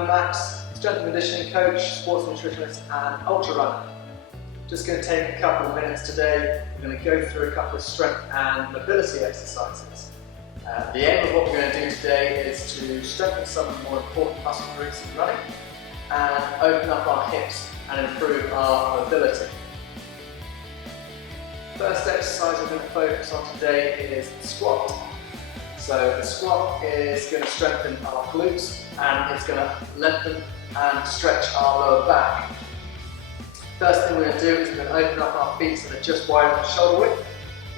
I'm Max, strength and conditioning coach, sports nutritionist and ultra runner. Just going to take a couple of minutes today. We're going to go through a couple of strength and mobility exercises. The aim of what we're going to do today is to strengthen some of the more important muscle groups in running and open up our hips and improve our mobility. First exercise we're going to focus on today is the squat. So the squat is going to strengthen our glutes and it's going to lengthen and stretch our lower back. First thing we're going to do is we're going to open up our feet so they're just wide enough shoulder width.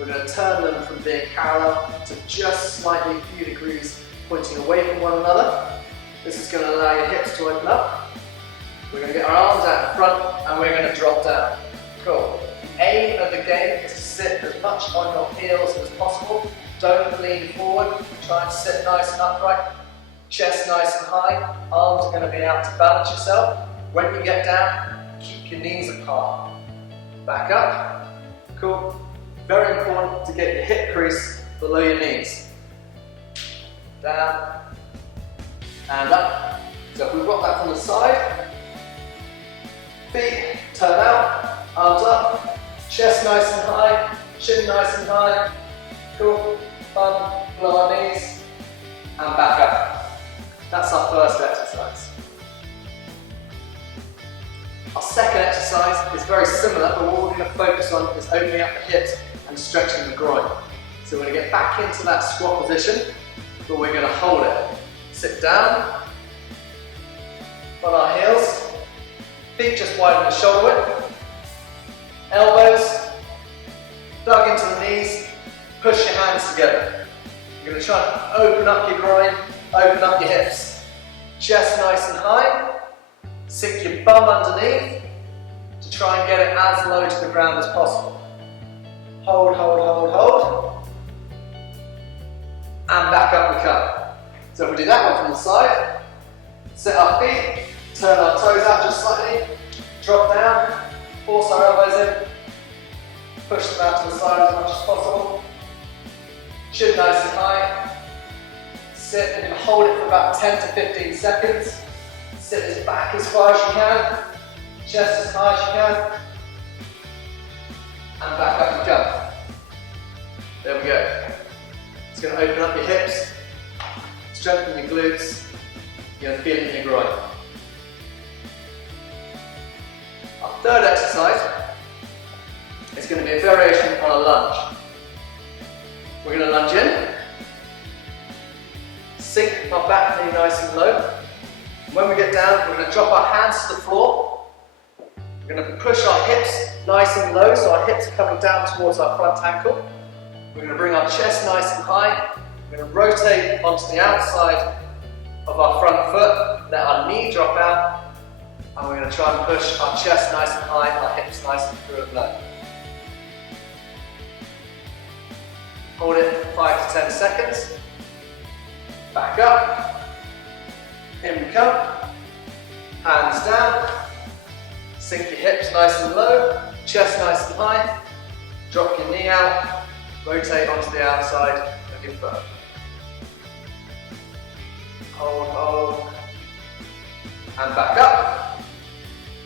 We're going to turn them from being parallel to just slightly a few degrees pointing away from one another. This is going to allow your hips to open up. We're going to get our arms out in front and we're going to drop down. Cool. The aim of the game is to sit as much on your heels as possible. Don't lean forward. Try and sit nice and upright. Chest nice and high. Arms are going to be out to balance yourself. When you get down, keep your knees apart. Back up. Cool. Very important to get your hip crease below your knees. Down and up. So if we've got that from the side, feet turn out, arms up, chest nice and high, chin nice and high. Cool. Fun. Below our knees and back up. That's our first exercise. Our second exercise is very similar, but what we're going to focus on is opening up the hips and stretching the groin. So we're going to get back into that squat position, but we're going to hold it. Sit down, on our heels, feet just widen the shoulder width, elbows dug into the knees, push your hands together. You're going to try and open up your groin, open up your hips. Chest nice and high, sink your bum underneath to try and get it as low to the ground as possible. Hold, hold, hold, hold. And back up we come. So if we do that one from the side, set our feet, turn our toes out just slightly, drop down, force our elbows in, push them out to the side as much as possible. Chin nice and high. Sit and hold it for about 10 to 15 seconds. Sit as back as far as you can, chest as high as you can, and back up you come. There we go. It's going to open up your hips, strengthen your glutes, you're going to feel it in your groin. Our third exercise is going to be a variation on a lunge. We're going to lunge in, sink our back knee nice and low. When we get down, we're going to drop our hands to the floor. We're going to push our hips nice and low, so our hips are coming down towards our front ankle. We're going to bring our chest nice and high. We're going to rotate onto the outside of our front foot, let our knee drop out, and we're going to try and push our chest nice and high, our hips nice and through and low. Hold it for 5 to 10 seconds. Back up. In we come. Hands down. Sink your hips nice and low. Chest nice and high. Drop your knee out. Rotate onto the outside of your foot. Hold, hold. And back up.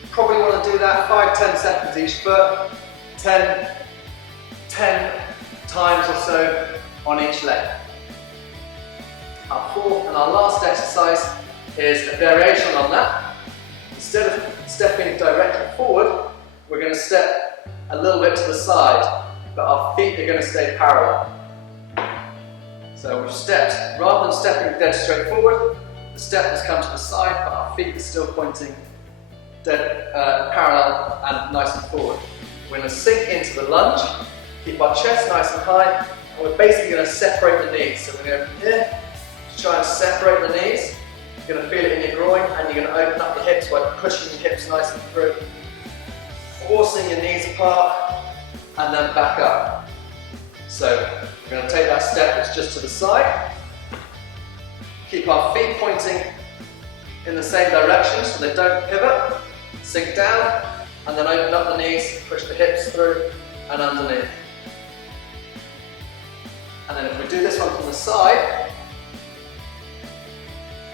Probably want to do that 5-10 seconds each foot. 10 times or so on each leg. Our fourth and our last exercise is a variation on that. Instead of stepping directly forward, we're going to step a little bit to the side, but our feet are going to stay parallel. So we've stepped, rather than stepping dead straight forward, the step has come to the side, but our feet are still pointing dead parallel and nice and forward. We're going to sink into the lunge. Keep our chest nice and high, and we're basically going to separate the knees. So we're going to go from here to try and separate the knees. You're going to feel it in your groin, and you're going to open up your hips by pushing your hips nice and through, forcing your knees apart, and then back up. So we're going to take that step that's just to the side. Keep our feet pointing in the same direction so they don't pivot. Sink down, and then open up the knees, push the hips through and underneath. And then if we do this one from the side,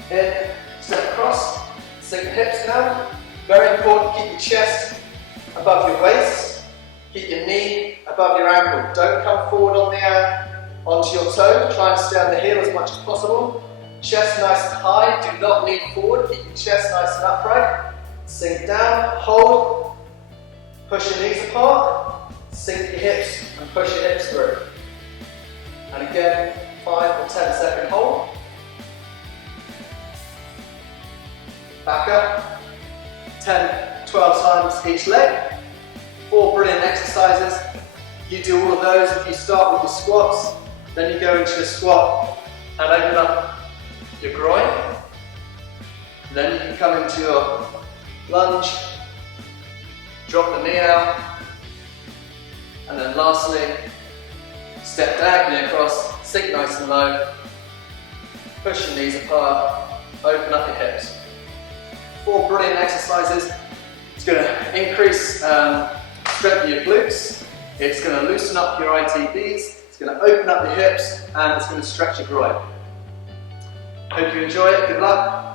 in, step across, Sink the hips down. Very important, keep your chest above your waist. Keep your knee above your ankle. Don't come forward onto your toe. Try and stay on the heel as much as possible. Chest nice and high. Do not lean forward. Keep your chest nice and upright. Sink down. Hold. Push your knees apart. Sink your hips and push your hips through. And again, 5 or 10 second hold. Back up. 10, 12 times each leg. 4 brilliant exercises. You do all of those. If you start with your squats, then you go into the squat and open up your groin. Then you can come into your lunge, drop the knee out, and then lastly, step diagonally across, sink nice and low, push your knees apart, open up your hips. 4 brilliant exercises. It's going to increase strength of your glutes, it's going to loosen up your ITBs, it's going to open up your hips, and it's going to stretch your groin. Hope you enjoy it, good luck.